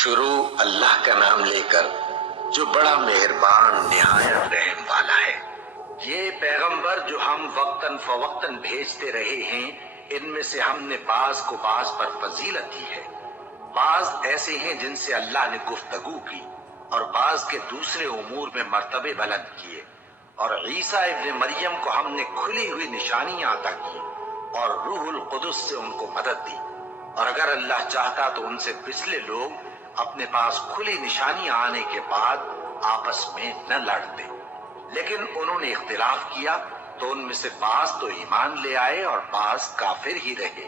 شروع اللہ کا نام لے کر جو بڑا مہربان نہایت رحم والا ہے۔ یہ پیغمبر جو ہم وقتاً فوقتاً بھیجتے رہے ہیں، ان میں سے ہم نے بعض کو بعض پر فضیلت دی ہے۔ بعض ایسے ہیں جن سے اللہ نے گفتگو کی اور بعض کے دوسرے امور میں مرتبے بلند کیے، اور عیسیٰ ابن مریم کو ہم نے کھلی ہوئی نشانیاں عطا کی اور روح القدس سے ان کو مدد دی، اور اگر اللہ چاہتا تو ان سے پچھلے لوگ اپنے پاس کھلی نشانیاں آنے کے بعد آپس میں نہ لڑتے، لیکن انہوں نے اختلاف کیا تو ان میں سے بعض تو ایمان لے آئے اور بعض کافر ہی رہے۔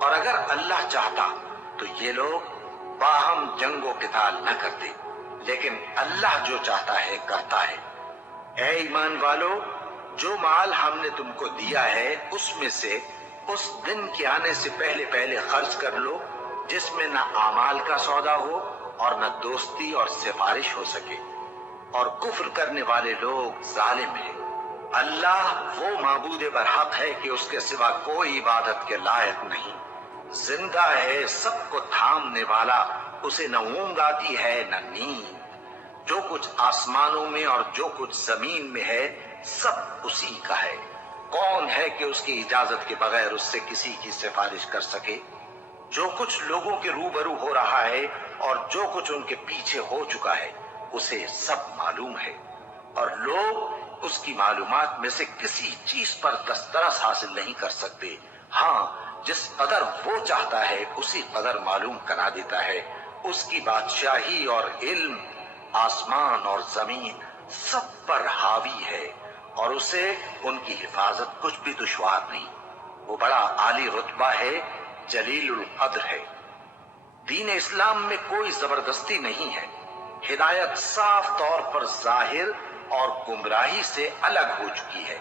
اور اگر اللہ چاہتا تو یہ لوگ باہم جنگ و قتال نہ کرتے، لیکن اللہ جو چاہتا ہے کرتا ہے۔ اے ایمان والو، جو مال ہم نے تم کو دیا ہے اس میں سے اس دن کے آنے سے پہلے پہلے خرچ کر لو جس میں نہ اعمال کا سودا ہو اور نہ دوستی اور سفارش ہو سکے، اور کفر کرنے والے لوگ ظالم ہیں۔ اللہ وہ معبود برحق ہے کہ اس کے سوا کوئی عبادت کے لائق نہیں، زندہ ہے، سب کو تھامنے والا، اسے نہ اونگ آتی ہے نہ نیند۔ جو کچھ آسمانوں میں اور جو کچھ زمین میں ہے سب اسی کا ہے۔ کون ہے کہ اس کی اجازت کے بغیر اس سے کسی کی سفارش کر سکے؟ جو کچھ لوگوں کے روبرو ہو رہا ہے اور جو کچھ ان کے پیچھے ہو چکا ہے اسے سب معلوم ہے، اور لوگ اس کی معلومات میں سے کسی چیز پر دسترس حاصل نہیں کر سکتے۔ ہاں، جس قدر وہ چاہتا ہے اسی قدر معلوم کرا دیتا ہے۔ اس کی بادشاہی اور علم آسمان اور زمین سب پر حاوی ہے، اور اسے ان کی حفاظت کچھ بھی دشوار نہیں۔ وہ بڑا عالی رتبہ ہے، جلیل القدر ہے۔ دین اسلام میں کوئی زبردستی نہیں ہے۔ ہدایت صاف طور پر ظاہر اور گمراہی سے الگ ہو چکی ہے،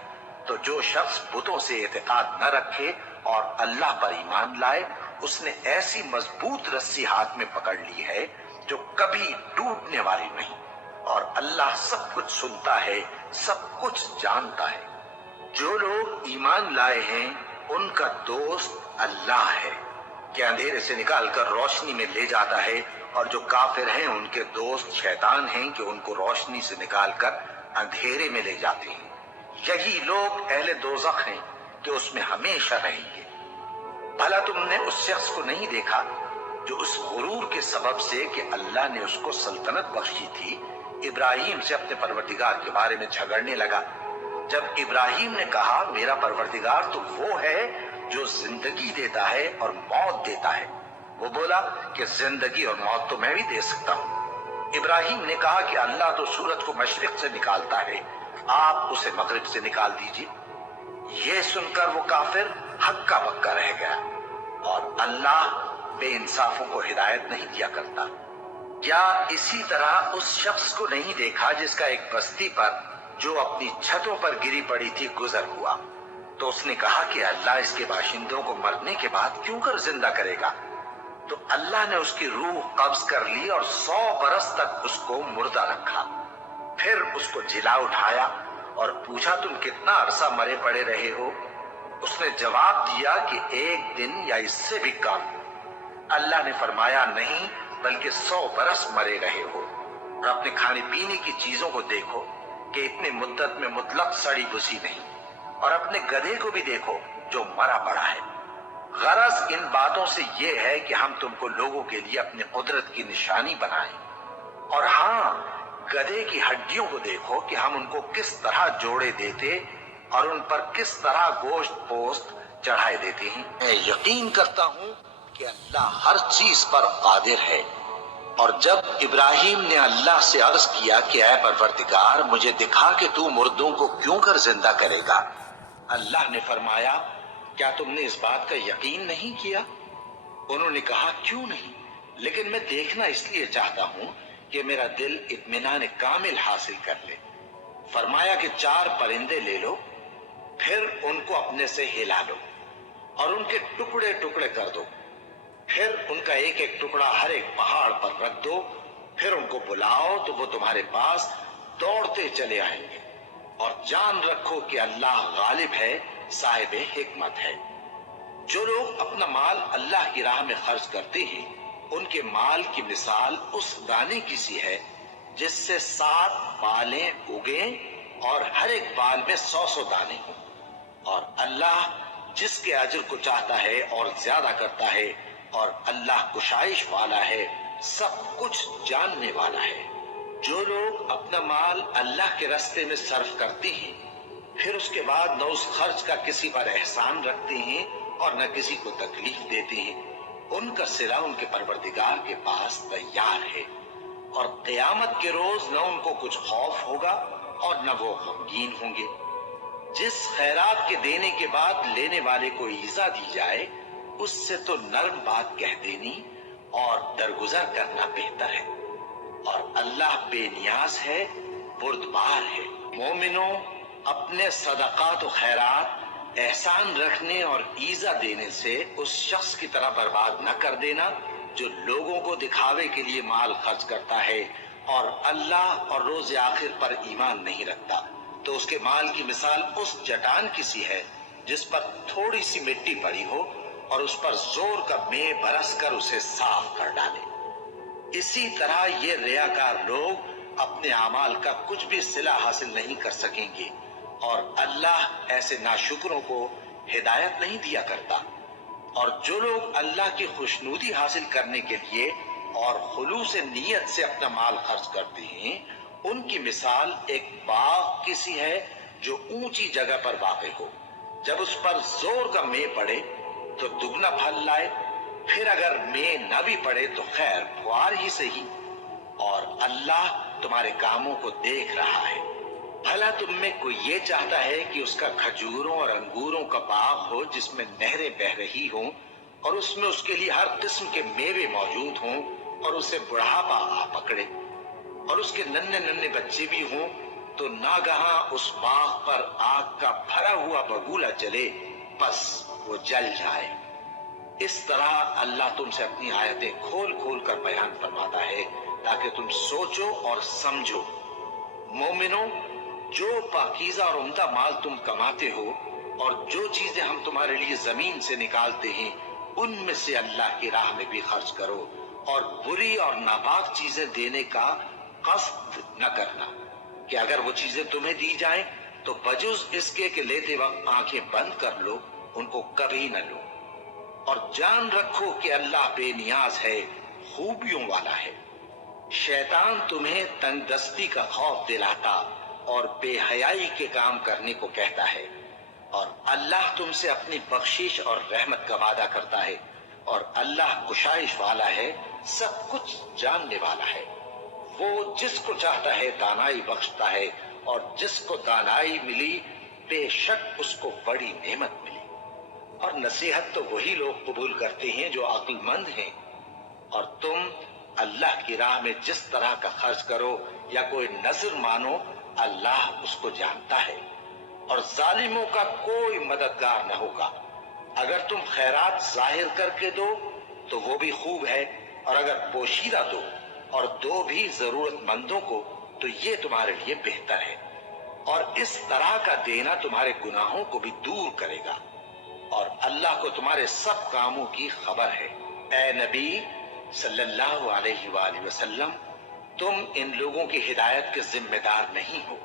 تو جو شخص بتوں سے اعتقاد نہ رکھے اور اللہ پر ایمان لائے، اس نے ایسی مضبوط رسی ہاتھ میں پکڑ لی ہے جو کبھی ٹوٹنے والی نہیں، اور اللہ سب کچھ سنتا ہے، سب کچھ جانتا ہے۔ جو لوگ ایمان لائے ہیں ان کا دوست اللہ ہے کہ اندھیرے سے نکال کر روشنی میں لے جاتا ہے، اور جو کافر ہیں ان کے دوست شیطان ہیں کہ ان کو روشنی سے نکال کر اندھیرے میں لے جاتے ہیں۔ یہی لوگ اہل دوزخ ہیں کہ اس میں ہمیشہ رہیں گے۔ بھلا تم نے اس شخص کو نہیں دیکھا جو اس غرور کے سبب سے کہ اللہ نے اس کو سلطنت بخشی تھی، ابراہیم سے اپنے پروردگار کے بارے میں جھگڑنے لگا؟ جب ابراہیم نے کہا میرا پروردگار تو وہ ہے جو زندگی دیتا ہے اور موت دیتا ہے، وہ بولا کہ زندگی اور موت تو میں بھی دے سکتا ہوں۔ ابراہیم نے کہا کہ اللہ تو سورج کو مشرق سے نکالتا ہے، آپ اسے مغرب سے نکال دیجیے۔ یہ سن کر وہ کافر ہکا بکا رہ گیا، اور اللہ بے انصافوں کو ہدایت نہیں دیا کرتا۔ کیا اسی طرح اس شخص کو نہیں دیکھا جس کا ایک بستی پر جو اپنی چھتوں پر گری پڑی تھی گزر ہوا، تو اس نے کہا کہ اللہ اس کے باشندوں کو مرنے کے بعد کیوں کر زندہ کرے گا؟ تو اللہ نے اس کی روح قبض کر لی اور 100 برس تک اس کو مردہ رکھا۔ پھر اس کو جلا اٹھایا اور پوچھا تم کتنا عرصہ مرے پڑے رہے ہو؟ اس نے جواب دیا کہ 1 دن یا اس سے بھی کم۔ اللہ نے فرمایا نہیں، بلکہ 100 برس مرے رہے ہو، اور اپنے کھانے پینے کی چیزوں کو دیکھو کہ اتنے مدت میں مطلق سڑی بسی نہیں، اور اپنے گدھے کو بھی دیکھو جو مرا پڑا ہے۔ غرض ان باتوں سے یہ ہے کہ ہم تم کو لوگوں کے لیے اپنی قدرت کی نشانی بنائیں، اور ہاں، گدھے کی ہڈیوں کو دیکھو کہ ہم ان کو کس طرح جوڑے دیتے اور ان پر کس طرح گوشت پوست چڑھائے دیتے ہیں۔ میں یقین کرتا ہوں کہ اللہ ہر چیز پر قادر ہے۔ اور جب ابراہیم نے اللہ سے عرض کیا کہ اے پروردگار مجھے دکھا کہ تو مردوں کو کیوں کر زندہ کرے گا، اللہ نے فرمایا کیا تم نے اس بات کا یقین نہیں کیا؟ انہوں نے کہا کیوں نہیں، لیکن میں دیکھنا اس لیے چاہتا ہوں کہ میرا دل اطمینان کامل حاصل کر لے۔ فرمایا کہ 4 پرندے لے لو، پھر ان کو اپنے سے ہلا لو اور ان کے ٹکڑے ٹکڑے کر دو، پھر ان کا ایک ایک ٹکڑا ہر ایک پہاڑ پر رکھ دو، پھر ان کو بلاؤ تو وہ تمہارے پاس دوڑتے چلے آئیں گے، اور جان رکھو کہ اللہ غالب ہے، صاحب حکمت ہے۔ جو لوگ اپنا مال اللہ کی راہ میں خرچ کرتے ہیں ان کے مال کی مثال اس دانے کی سی ہے جس سے 7 بالیں اگیں اور ہر ایک بال میں 100 دانے ہوں، اور اللہ جس کے اجر کو چاہتا ہے اور زیادہ کرتا ہے، اور اللہ کشائش والا ہے، سب کچھ جاننے والا ہے۔ جو لوگ اپنا مال اللہ کے راستے میں صرف کرتے ہیں، پھر اس کے بعد نہ اس خرچ کا کسی پر احسان رکھتے ہیں اور نہ کسی کو تکلیف دیتے ہیں، ان کا صلہ ان کے پروردگار کے پاس تیار ہے، اور قیامت کے روز نہ ان کو کچھ خوف ہوگا اور نہ وہ غمگین ہوں گے۔ جس خیرات کے دینے کے بعد لینے والے کو ایذا دی جائے، اس سے تو نرم بات کہہ دینی اور درگزر کرنا بہتر ہے، اور اللہ بے نیاز ہے، بردبار ہے۔ مومنوں، اپنے صدقات و خیرات احسان رکھنے اور ایذا دینے سے اس شخص کی طرح برباد نہ کر دینا جو لوگوں کو دکھاوے کے لیے مال خرچ کرتا ہے اور اللہ اور روز آخر پر ایمان نہیں رکھتا، تو اس کے مال کی مثال اس چٹان کی سی ہے جس پر تھوڑی سی مٹی پڑی ہو اور اس پر زور کا مے برس کر اسے صاف کر ڈالے۔ اسی طرح یہ ریاکار لوگ اپنے اعمال کا کچھ بھی صلہ حاصل نہیں کر سکیں گے، اور اللہ ایسے ناشکروں کو ہدایت نہیں دیا کرتا۔ اور جو لوگ اللہ کی خوشنودی حاصل کرنے کے لیے اور خلوص نیت سے اپنا مال خرچ کرتے ہیں، ان کی مثال ایک باغ کی سی ہے جو اونچی جگہ پر واقع ہو۔ جب اس پر زور کا مے پڑے تو دگنا پھل لائے، پھر اگر مے نہ بھی پڑے تو خیر پھوار ہی صحیح، اور اللہ تمہارے کاموں کو دیکھ رہا ہے۔ بھلا تم میں کوئی یہ چاہتا ہے کہ اس کا کھجوروں اور انگوروں کا باغ ہو جس میں نہریں بہ رہی ہوں اور اس میں اس کے لیے ہر قسم کے میوے موجود ہوں، اور اسے بڑھاپا آ پکڑے اور اس کے ننھے ننھے بچے بھی ہوں، تو ناگہاں اس باغ پر آگ کا بھرا ہوا بگولا چلے، بس وہ جل جائے۔ اس طرح اللہ تم سے اپنی آیتیں کھول کھول کر بیان فرماتا ہے تاکہ تم سوچو اور سمجھو۔ مومنوں، جو پاکیزہ اور عمدہ مال تم کماتے ہو اور جو چیزیں ہم تمہارے لیے زمین سے نکالتے ہیں، ان میں سے اللہ کی راہ میں بھی خرچ کرو، اور بری اور ناپاک چیزیں دینے کا قصد نہ کرنا کہ اگر وہ چیزیں تمہیں دی جائیں تو بجز اس کے کہ لیتے وقت آنکھیں بند کر لو، ان کو کبھی نہ لو، اور جان رکھو کہ اللہ بے نیاز ہے، خوبیوں والا ہے۔ شیطان تمہیں تنگ دستی کا خوف دلاتا اور بے حیائی کے کام کرنے کو کہتا ہے، اور اللہ تم سے اپنی بخشش اور رحمت کا وعدہ کرتا ہے، اور اللہ کشائش والا ہے، سب کچھ جاننے والا ہے۔ وہ جس کو چاہتا ہے دانائی بخشتا ہے، اور جس کو دانائی ملی بے شک اس کو بڑی نعمت ملی۔ اور نصیحت تو وہی لوگ قبول کرتے ہیں جو عقل مند ہیں، اور تم اللہ کی راہ میں جس طرح کا خرچ کرو یا کوئی نذر مانو، اللہ اس کو جانتا ہے، اور ظالموں کا کوئی مددگار نہ ہوگا۔ اگر تم خیرات ظاہر کر کے دو تو وہ بھی خوب ہے، اور اگر پوشیدہ دو اور دو بھی ضرورت مندوں کو تو یہ تمہارے لیے بہتر ہے، اور اس طرح کا دینا تمہارے گناہوں کو بھی دور کرے گا، اور اللہ کو تمہارے سب کاموں کی خبر ہے۔ اے نبی صلی اللہ علیہ وآلہ وسلم، تم ان لوگوں کی ہدایت کے ذمہ دار نہیں ہو،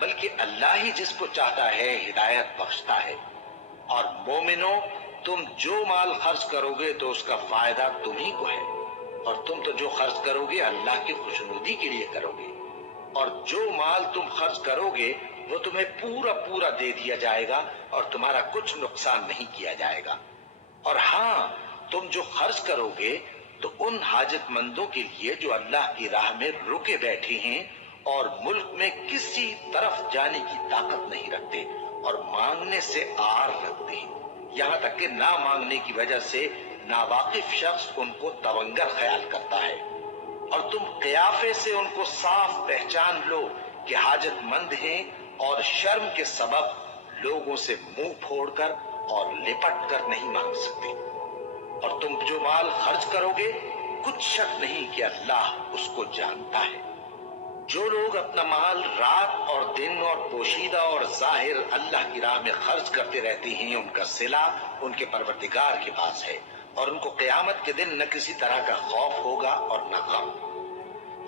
بلکہ اللہ ہی جس کو چاہتا ہے ہدایت بخشتا ہے۔ اور مومنوں، تم جو مال خرچ کرو گے تو اس کا فائدہ تمہیں کو ہے، اور تم تو جو خرچ کرو گے اللہ کی خوشنودی کے لیے کرو گے، اور جو مال تم خرچ کرو گے وہ تمہیں پورا پورا دے دیا جائے گا اور تمہارا کچھ نقصان نہیں کیا جائے گا۔ اور ہاں، تم جو خرچ کرو گے تو ان حاجت مندوں کے لیے جو اللہ کی راہ میں رکے بیٹھے ہیں اور ملک میں کسی طرف جانے کی طاقت نہیں رکھتے اور مانگنے سے آر رکھتے ہیں، یہاں تک کہ نہ مانگنے کی وجہ سے ناواقف شخص ان کو تونگر خیال کرتا ہے، اور تم قیافے سے ان کو صاف پہچان لو کہ حاجت مند ہیں، اور شرم کے سبب لوگوں سے منہ پھوڑ کر اور لپٹ کر نہیں مانگ سکتے۔ اور تم جو مال خرچ کرو گے کچھ شک نہیں کہ اللہ اس کو جانتا ہے۔ جو لوگ اپنا مال رات اور دن اور پوشیدہ اور ظاہر اللہ کی راہ میں خرچ کرتے رہتے ہیں، ان کا صلہ ان کے پروردگار کے پاس ہے، اور ان کو قیامت کے دن نہ کسی طرح کا خوف ہوگا اور نہ غم۔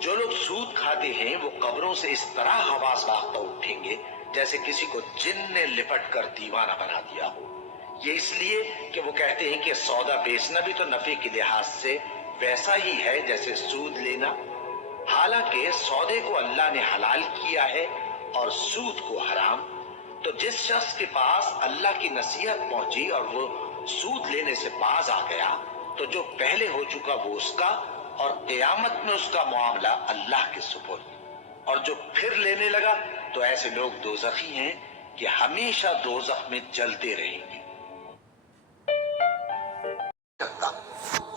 جو لوگ سود کھاتے ہیں وہ قبروں سے اس طرح حواس باختہ اٹھیں گے جیسے کسی کو جن نے لپٹ کر دیوانہ بنا دیا ہو۔ یہ اس لیے کہ وہ کہتے ہیں کہ سودا بیچنا بھی تو نفع کے لحاظ سے ویسا ہی ہے جیسے سود لینا، حالانکہ سودے کو اللہ نے حلال کیا ہے اور سود کو حرام۔ تو جس شخص کے پاس اللہ کی نصیحت پہنچی اور وہ سود لینے سے باز آ گیا تو جو پہلے ہو چکا وہ اس کا، اور قیامت میں اس کا معاملہ اللہ کے سپرد۔ اور جو پھر لینے لگا تو ایسے لوگ دوزخی ہیں کہ ہمیشہ دوزخ میں جلتے رہیں گے۔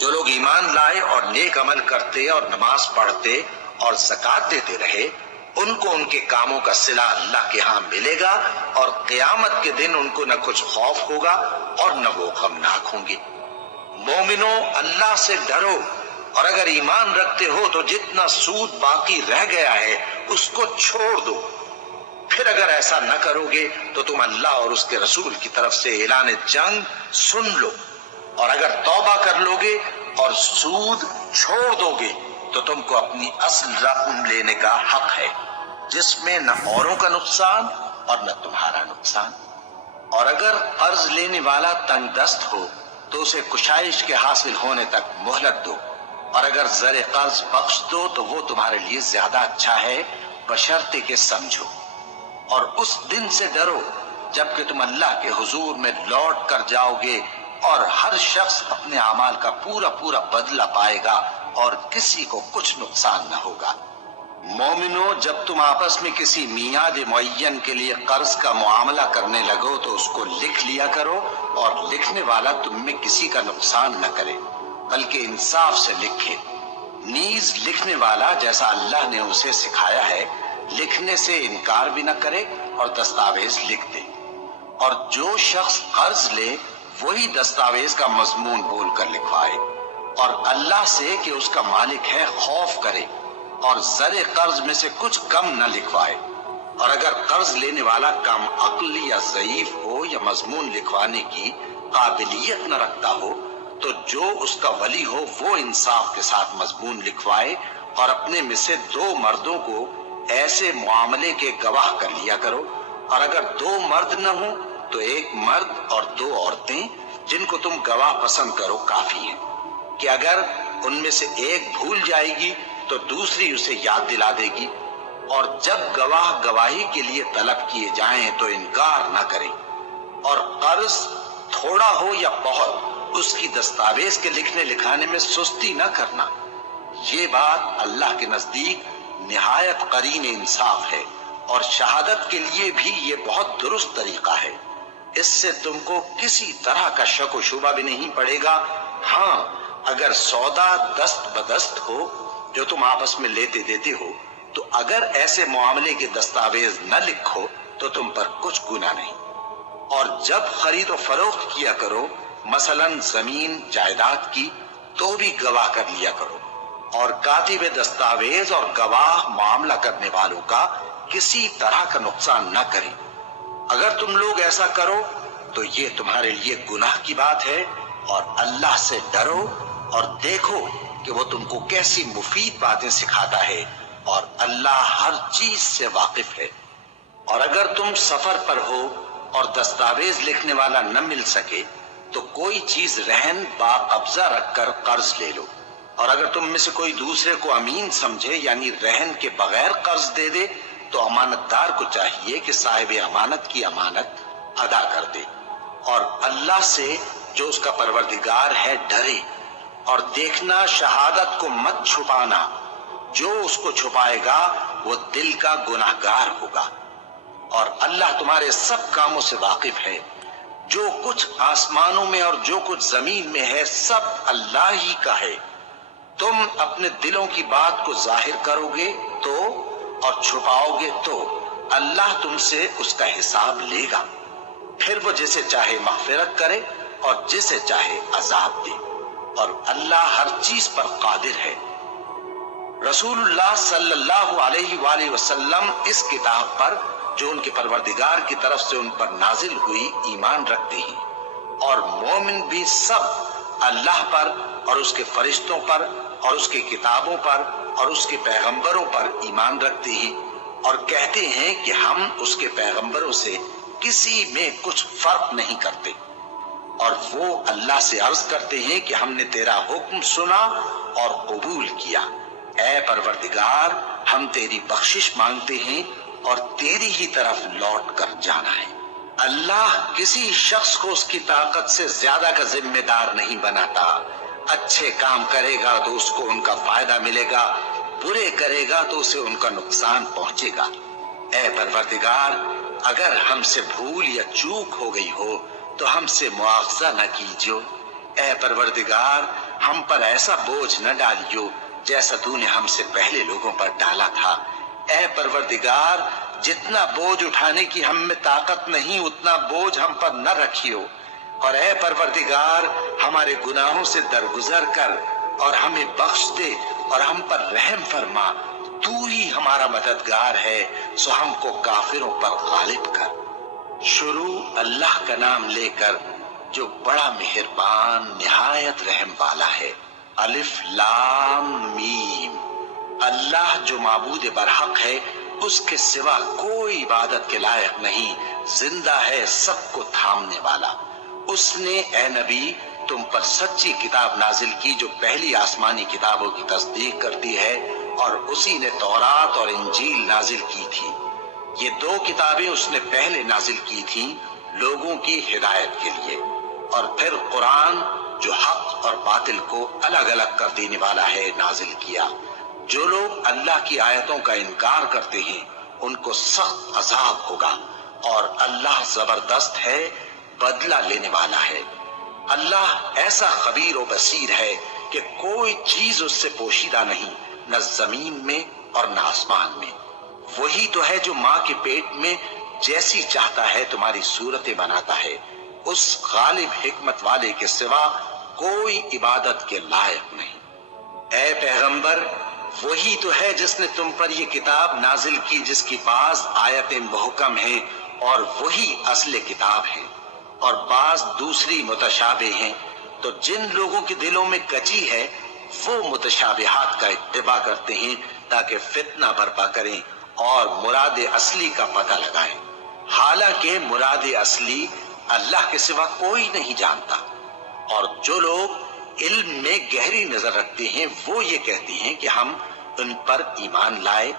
جو لوگ ایمان لائے اور نیک عمل کرتے اور نماز پڑھتے اور زکوٰۃ دیتے رہے، ان کو ان کے کاموں کا صلہ اللہ کے ہاں ملے گا، اور قیامت کے دن ان کو نہ کچھ خوف ہوگا اور نہ وہ غمناک ہوں گے۔ مومنو، اللہ سے ڈرو، اور اگر ایمان رکھتے ہو تو جتنا سود باقی رہ گیا ہے اس کو چھوڑ دو۔ پھر اگر ایسا نہ کرو گے تو تم اللہ اور اس کے رسول کی طرف سے اعلان جنگ سن لو، اور اگر توبہ کر لو گے اور سود چھوڑ دو گے تو تم کو اپنی اصل رقم لینے کا حق ہے، جس میں نہ اوروں کا نقصان اور نہ تمہارا نقصان۔ اور اگر قرض لینے والا تنگ دست ہو تو اسے کشائش کے حاصل ہونے تک مہلت دو، اور اگر زر قرض بخش دو تو وہ تمہارے لیے زیادہ اچھا ہے، بشرطے کہ سمجھو۔ اور اس دن سے ڈرو جب کہ تم اللہ کے حضور میں لوٹ کر جاؤ گے، اور ہر شخص اپنے اعمال کا پورا پورا بدلہ پائے گا اور کسی کو کچھ نقصان نہ ہوگا۔ مومنو، جب تم آپس میں کسی میعاد معین کے لیے قرض کا معاملہ کرنے لگو تو اس کو لکھ لیا کرو، اور لکھنے والا تم میں کسی کا نقصان نہ کرے بلکہ انصاف سے لکھے۔ نیز لکھنے والا جیسا اللہ نے اسے سکھایا ہے لکھنے سے انکار بھی نہ کرے اور دستاویز لکھ دے۔ اور جو شخص قرض لے وہی دستاویز کا مضمون بول کر لکھوائے، اور اللہ سے کہ اس کا مالک ہے خوف کرے، اور زر قرض میں سے کچھ کم نہ لکھوائے۔ اور اگر قرض لینے والا کم عقل یا ضعیف ہو یا مضمون لکھوانے کی قابلیت نہ رکھتا ہو تو جو اس کا ولی ہو وہ انصاف کے ساتھ مضمون لکھوائے، اور اپنے میں سے 2 مردوں کو ایسے معاملے کے گواہ کر لیا کرو، اور اگر 2 مرد نہ ہوں تو 1 مرد اور 2 عورتیں جن کو تم گواہ پسند کرو کافی ہیں، کہ اگر ان میں سے ایک بھول جائے گی تو دوسری اسے یاد دلا دے گی۔ اور جب گواہ گواہی کے لیے طلب کیے جائیں تو انکار نہ کریں۔ اور قرض تھوڑا ہو یا بہت، اس کی دستاویز کے لکھنے لکھانے میں سستی نہ کرنا۔ یہ بات اللہ کے نزدیک نہایت قرین انصاف ہے، اور شہادت کے لیے بھی یہ بہت درست طریقہ ہے۔ اس سے تم کو کسی طرح کا شک و شبہ بھی نہیں پڑے گا۔ ہاں، اگر سودا دست بدست ہو جو تم آپس میں لیتے دیتے ہو تو اگر ایسے معاملے کے دستاویز نہ لکھو تو تم پر کچھ گناہ نہیں۔ اور جب خرید و فروخت کیا کرو، مثلا زمین جائیداد کی، تو بھی گواہ کر لیا کرو، اور کاتب دستاویز اور گواہ معاملہ کرنے والوں کا کسی طرح کا نقصان نہ کریں۔ اگر تم لوگ ایسا کرو تو یہ تمہارے لیے گناہ کی بات ہے، اور اللہ سے ڈرو اور دیکھو کہ وہ تم کو کیسی مفید باتیں سکھاتا ہے، اور اللہ ہر چیز سے واقف ہے۔ اور اگر تم سفر پر ہو اور دستاویز لکھنے والا نہ مل سکے تو کوئی چیز رہن با قبضہ رکھ کر قرض لے لو، اور اگر تم میں سے کوئی دوسرے کو امین سمجھے یعنی رہن کے بغیر قرض دے دے تو امانت دار کو چاہیے کہ صاحب امانت کی امانت ادا کر دے، اور اللہ سے جو اس کا پروردگار ہے ڈرے، اور دیکھنا شہادت کو مت چھپانا، جو اس کو چھپائے گا وہ دل کا گناہگار ہوگا۔ اور اللہ تمہارے سب کاموں سے واقف ہے، جو کچھ آسمانوں میں اور جو کچھ زمین میں ہے سب اللہ ہی کا ہے۔ تم اپنے دلوں کی بات کو ظاہر کرو گے تو اور چھپاؤ گے تو اللہ تم سے اس کا حساب لے گا، پھر وہ جسے چاہے مغفرت کرے اور جسے چاہے عذاب دے، اور اللہ ہر چیز پر قادر ہے۔ رسول اللہ صلی اللہ علیہ وآلہ وسلم اس کتاب پر جو ان کے پروردگار کی طرف سے ان پر نازل ہوئی ایمان رکھتے ہیں، اور مومن بھی سب اللہ پر اور اس کے فرشتوں پر اور اس کی کتابوں پر اور اس کے پیغمبروں پر ایمان رکھتے ہیں اور کہتے ہیں کہ ہم اس کے پیغمبروں سے کسی میں کچھ فرق نہیں کرتے، اور وہ اللہ سے عرض کرتے ہیں کہ ہم نے تیرا حکم سنا اور قبول کیا۔ اے پروردگار، ہم تیری بخشش مانگتے ہیں اور تیری ہی طرف لوٹ کر جانا ہے۔ اللہ کسی شخص کو اس کی طاقت سے زیادہ کا ذمہ دار نہیں بناتا۔ اچھے کام کرے گا تو اس کو ان کا فائدہ ملے گا، برے کرے گا تو اسے ان کا نقصان پہنچے گا۔ اے پروردگار، اگر ہم سے بھول یا چوک ہو گئی ہو تو ہم سے مواخذہ نہ کیجو۔ اے پروردگار، ہم پر ایسا بوجھ نہ ڈالیو جیسا تو نے ہم سے پہلے لوگوں پر ڈالا تھا۔ اے پروردگار، جتنا بوجھ اٹھانے کی ہم میں طاقت نہیں اتنا بوجھ ہم پر نہ رکھیو، اور اے پروردگار، ہمارے گناہوں سے درگزر کر اور ہمیں بخش دے اور ہم پر رحم فرما۔ تو ہی ہمارا مددگار ہے، سو ہم کو کافروں پر غالب کر۔ شروع اللہ کا نام لے کر جو بڑا مہربان نہایت رحم والا ہے۔ الف لام میم۔ اللہ جو معبود برحق ہے، اس کے سوا کوئی عبادت کے لائق نہیں، زندہ ہے، سب کو تھامنے والا۔ اس نے اے نبی تم پر سچی کتاب نازل کی جو پہلی آسمانی کتابوں کی تصدیق کرتی ہے، اور اسی نے تورات اور انجیل نازل کی تھی۔ یہ دو کتابیں اس نے پہلے نازل کی تھیں لوگوں کی ہدایت کے لیے، اور پھر قرآن جو حق اور باطل کو الگ الگ کر دینے والا ہے نازل کیا۔ جو لوگ اللہ کی آیتوں کا انکار کرتے ہیں ان کو سخت عذاب ہوگا، اور اللہ زبردست ہے، بدلہ لینے والا ہے۔ اللہ ایسا خبیر و بصیر ہے کہ کوئی چیز اس سے پوشیدہ نہیں، نہ زمین میں اور نہ آسمان میں۔ وہی تو ہے جو ماں کے پیٹ میں جیسی چاہتا ہے تمہاری صورتیں بناتا ہے۔ اس غالب حکمت والے کے سوا کوئی عبادت کے لائق نہیں۔ اے پیغمبر، وہی تو ہے جس نے تم پر یہ کتاب نازل کی جس کی بعض آیتیں محکم ہیں اور وہی اصل کتاب ہیں، اور بعض دوسری متشابہ ہیں۔ تو جن لوگوں کے دلوں میں کجی ہے وہ متشابہات کا اتباع کرتے ہیں تاکہ فتنہ برپا کریں اور مراد اصلی کا پتہ لگائیں، حالانکہ مراد اصلی اللہ کے سوا کوئی نہیں جانتا۔ اور جو لوگ علم میں گہری نظر رکھتے ہیں وہ یہ کہتے ہیں کہ ہم ان پر ایمان لائے۔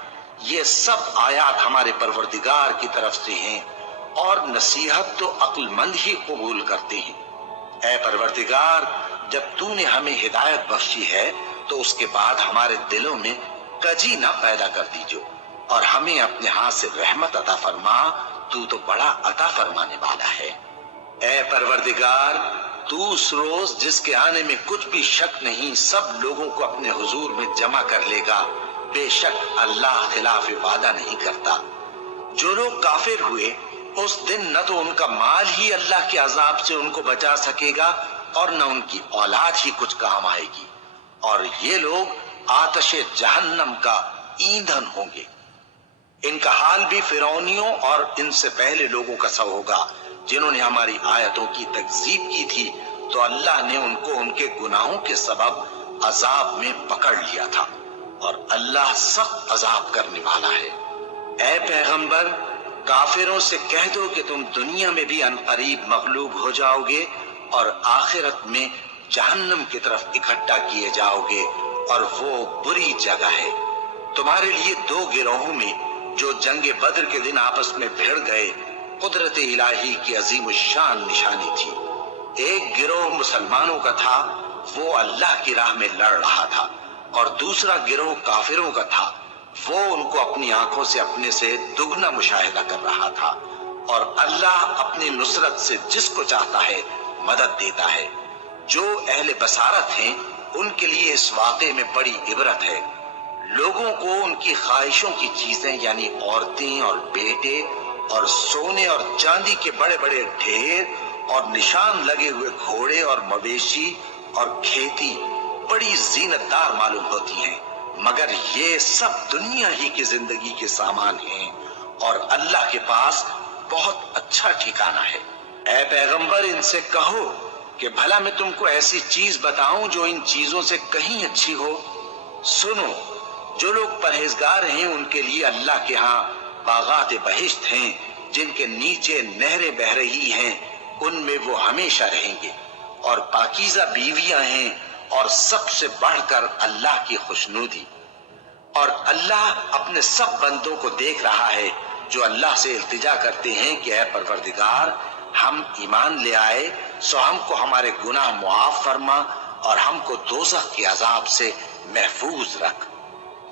یہ سب آیات ہمارے پروردگار کی طرف سے ہیں، اور نصیحت تو عقل مند ہی قبول کرتے ہیں۔ اے پروردگار، جب تو نے ہمیں ہدایت بخشی ہے تو اس کے بعد ہمارے دلوں میں کجی نہ پیدا کر دیجو، اور ہمیں اپنے ہاتھ سے رحمت عطا فرما، تو بڑا عطا فرمانے والا ہے۔ اے پروردگار، تو اس روز جس کے آنے میں کچھ بھی شک نہیں سب لوگوں کو اپنے حضور میں جمع کر لے گا۔ بے شک اللہ خلاف وعدہ نہیں کرتا۔ جو لوگ کافر ہوئے اس دن نہ تو ان کا مال ہی اللہ کے عذاب سے ان کو بچا سکے گا اور نہ ان کی اولاد ہی کچھ کام آئے گی، اور یہ لوگ آتش جہنم کا ایندھن ہوں گے۔ ان کا حال بھی فرعونیوں اور ان سے پہلے لوگوں کا سا ہوگا جنہوں نے ہماری آیتوں کی تکذیب کی تھی، تو اللہ نے ان کو ان کے گناہوں کے سبب عذاب میں پکڑ لیا تھا، اور اللہ سخت عذاب کرنے والا ہے۔ اے پیغمبر، کافروں سے کہہ دو کہ تم دنیا میں بھی عنقریب مغلوب ہو جاؤ گے اور آخرت میں جہنم کی طرف اکٹھا کیے جاؤ گے، اور وہ بری جگہ ہے۔ تمہارے لیے دو گروہوں میں جو جنگ بدر کے دن آپس میں بھیڑ گئے قدرت الہی کی عظیم الشان نشانی تھی۔ ایک گروہ مسلمانوں کا تھا، وہ اللہ کی راہ میں لڑ رہا تھا، اور دوسرا گروہ کافروں کا تھا، وہ ان کو اپنی آنکھوں سے اپنے سے دگنا مشاہدہ کر رہا تھا۔ اور اللہ اپنی نصرت سے جس کو چاہتا ہے مدد دیتا ہے۔ جو اہل بصارت ہیں ان کے لیے اس واقعے میں بڑی عبرت ہے۔ لوگوں کو ان کی خواہشوں کی چیزیں یعنی عورتیں اور بیٹے اور سونے اور چاندی کے بڑے بڑے ڈھیر اور نشان لگے ہوئے گھوڑے اور مویشی اور کھیتی بڑی زینت دار معلوم ہوتی ہیں، مگر یہ سب دنیا ہی کی زندگی کے سامان ہیں، اور اللہ کے پاس بہت اچھا ٹھکانہ ہے۔ اے پیغمبر، ان سے کہو کہ بھلا میں تم کو ایسی چیز بتاؤں جو ان چیزوں سے کہیں اچھی ہو؟ سنو، جو لوگ پرہیزگار ہیں ان کے لیے اللہ کے ہاں باغات بہشت ہیں جن کے نیچے نہریں بہہ رہی ہیں، ان میں وہ ہمیشہ رہیں گے، اور پاکیزہ بیویاں ہیں، اور سب سے بڑھ کر اللہ کی خوشنودی۔ اور اللہ اپنے سب بندوں کو دیکھ رہا ہے جو اللہ سے التجا کرتے ہیں کہ اے پروردگار، ہم ایمان لے آئے سو ہم کو ہمارے گناہ معاف فرما اور ہم کو دوزخ کے عذاب سے محفوظ رکھ۔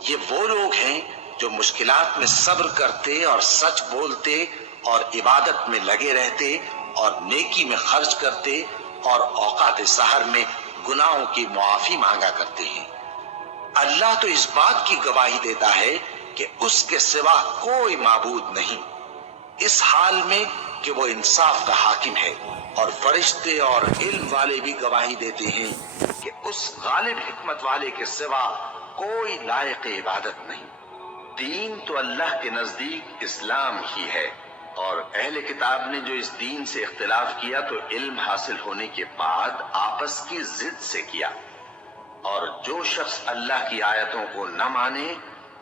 یہ وہ لوگ ہیں جو مشکلات میں صبر کرتے اور سچ بولتے اور عبادت میں لگے رہتے اور نیکی میں خرچ کرتے اور اوقات سحر میں گناہوں کی معافی مانگا کرتے ہیں۔ اللہ تو اس بات کی گواہی دیتا ہے کہ اس کے سوا کوئی معبود نہیں، اس حال میں کہ وہ انصاف کا حاکم ہے، اور فرشتے اور علم والے بھی گواہی دیتے ہیں کہ اس غالب حکمت والے کے سوا کوئی لائق عبادت نہیں۔ دین تو اللہ کے نزدیک اسلام ہی ہے، اور اہل کتاب نے جو اس دین سے اختلاف کیا تو علم حاصل ہونے کے بعد آپس کی ضد سے کیا، اور جو شخص اللہ کی آیتوں کو نہ مانے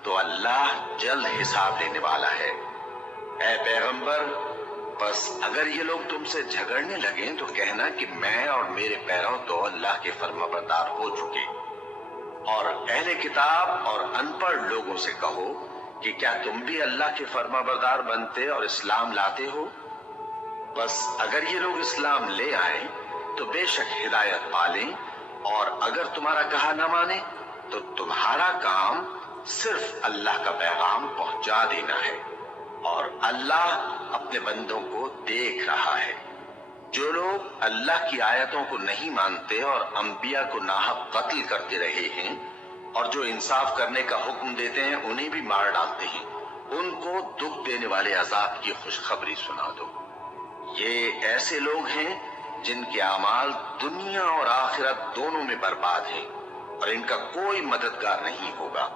تو اللہ جلد حساب لینے والا ہے۔ اے پیغمبر، بس اگر یہ لوگ تم سے جھگڑنے لگیں تو کہنا کہ میں اور میرے پیرو تو اللہ کے فرمانبردار ہو چکے، اور اہل کتاب اور ان پڑھ لوگوں سے کہو کہ کیا تم بھی اللہ کے فرمانبردار بنتے اور اسلام لاتے ہو؟ بس اگر یہ لوگ اسلام لے آئیں تو بے شک ہدایت پالیں، اور اگر تمہارا کہا نہ مانے تو تمہارا کام صرف اللہ کا پیغام پہنچا دینا ہے، اور اللہ اپنے بندوں کو دیکھ رہا ہے۔ جو لوگ اللہ کی آیتوں کو نہیں مانتے اور انبیاء کو ناحق قتل کرتے رہے ہیں، اور جو انصاف کرنے کا حکم دیتے ہیں انہیں بھی مار ڈالتے ہیں، ان کو دکھ دینے والے عذاب کی خوشخبری سنا دو۔ یہ ایسے لوگ ہیں جن کے اعمال دنیا اور آخرت دونوں میں برباد ہیں، اور ان کا کوئی مددگار نہیں ہوگا۔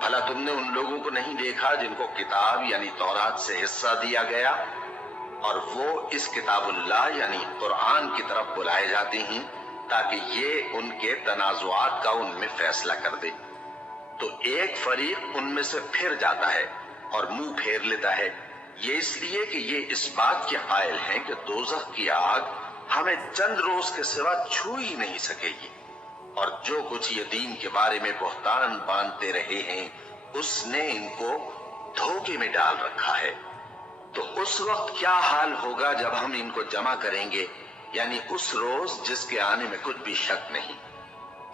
بھلا تم نے ان لوگوں کو نہیں دیکھا جن کو کتاب یعنی تورات سے حصہ دیا گیا، اور وہ اس کتاب اللہ یعنی قرآن کی طرف بلائے جاتے ہیں تاکہ یہ ان کے تنازعات کا ان میں فیصلہ کر دے؟ تو ایک فریق ان میں سے پھر جاتا ہے اور منہ پھیر لیتا ہے، یہ اس لیے کہ یہ اس بات کے قائل ہیں کہ دوزخ کی آگ ہمیں چند روز کے سوا چھو ہی نہیں سکے گی، اور جو کچھ یہ دین کے بارے میں بہتان باندھتے رہے ہیں اس نے ان کو دھوکے میں ڈال رکھا ہے۔ تو اس وقت کیا حال ہوگا جب ہم ان کو جمع کریں گے، یعنی اس روز جس کے آنے میں کچھ بھی شک نہیں،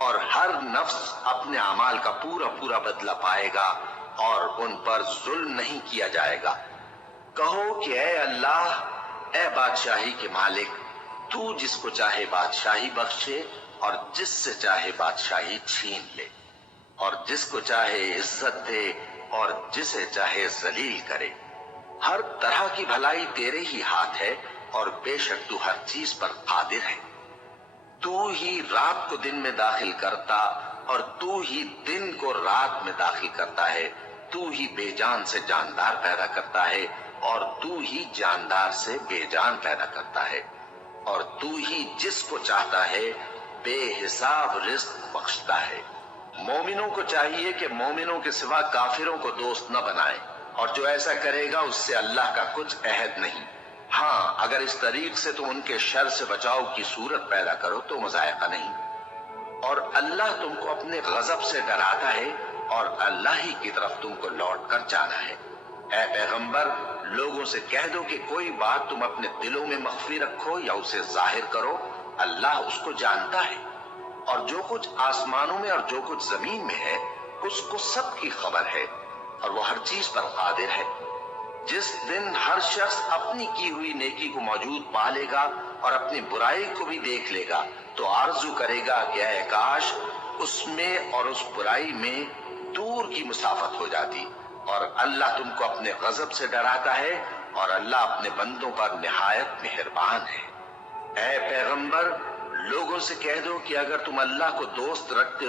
اور ہر نفس اپنے اعمال کا پورا پورا بدلہ پائے گا اور ان پر ظلم نہیں کیا جائے گا۔ کہو کہ اے اللہ، اے بادشاہی کے مالک، تو جس کو چاہے بادشاہی بخشے اور جس سے چاہے بادشاہی چھین لے، اور جس کو چاہے عزت دے اور جسے چاہے ذلیل کرے۔ ہر طرح کی بھلائی تیرے ہی ہاتھ ہے، اور بے شک تو ہر چیز پر قادر ہے۔ تو ہی رات کو دن میں داخل کرتا اور تو ہی دن کو رات میں داخل کرتا ہے، تو ہی بے جان سے جاندار پیدا کرتا ہے اور تو ہی جاندار سے بے جان پیدا کرتا ہے، اور تو ہی جس کو چاہتا ہے بے حساب رزق بخشتا ہے۔ مومنوں کو چاہیے کہ مومنوں کے سوا کافروں کو دوست نہ بنائیں، اور جو ایسا کرے گا اس سے اللہ کا کچھ عہد نہیں۔ ہاں، اگر اس طریق سے تم ان کے شر سے بچاؤ کی صورت پیدا کرو تو مذائقہ نہیں، اور اللہ تم کو اپنے غضب سے ڈراتا ہے اور اللہ ہی کی طرف تم کو لوٹ کر جانا ہے۔ اے پیغمبر، لوگوں سے کہہ دو کہ کوئی بات تم اپنے دلوں میں مخفی رکھو یا اسے ظاہر کرو، اللہ اس کو جانتا ہے، اور جو کچھ آسمانوں میں اور جو کچھ زمین میں ہے اس کو سب کی خبر ہے، اور وہ ہر چیز پر قادر ہے۔ جس دن ہر شخص اپنی کی ہوئی نیکی کو موجود پا لے گا اور اپنی برائی کو بھی دیکھ لے گا تو آرزو کرے گا کہ اے کاش اس میں اور اس برائی میں دور کی مسافت ہو جاتی، اور اللہ تم کو اپنے غضب سے ڈراتا ہے، اور اللہ اپنے بندوں پر نہایت مہربان ہے۔ اے پیغمبر، لوگوں سے کہہ دو کہ اگر تم اللہ کو دوست رکھتے